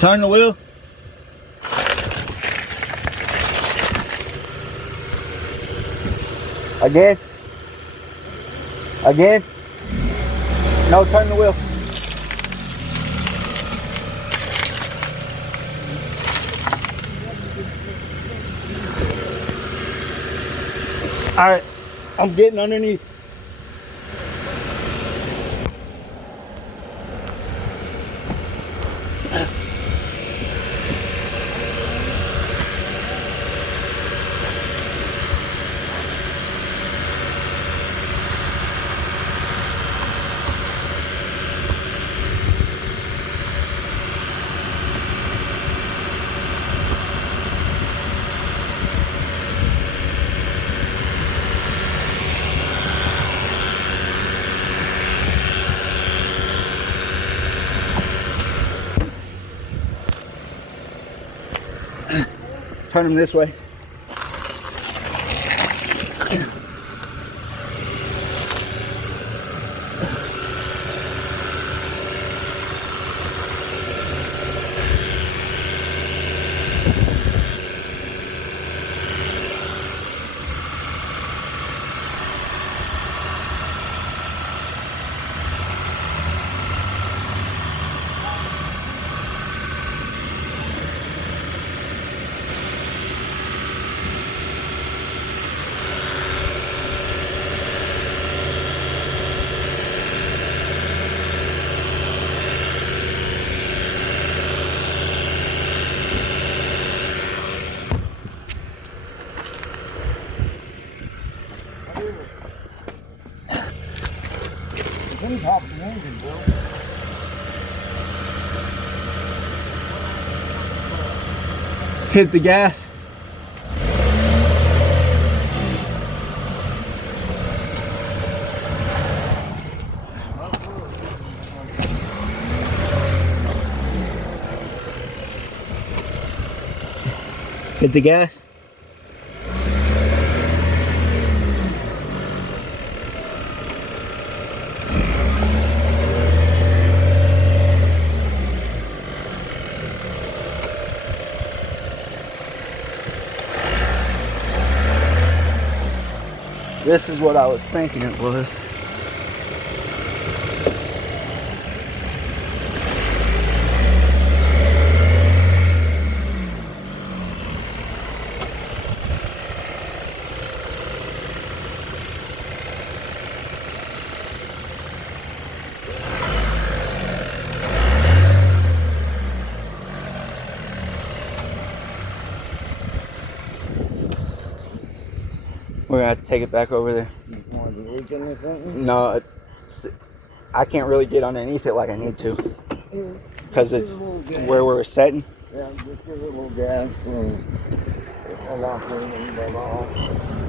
Turn the wheel. Again. Again. No, turn the wheel. All right, I'm getting underneath. Turn them this way. Hit the gas. Hit the gas. This is what I was thinking it was. We're gonna have to take it back over there. No, I can't really get underneath it like I need to because it's where we're setting. Yeah, just give it a little gas and I'll lock it in and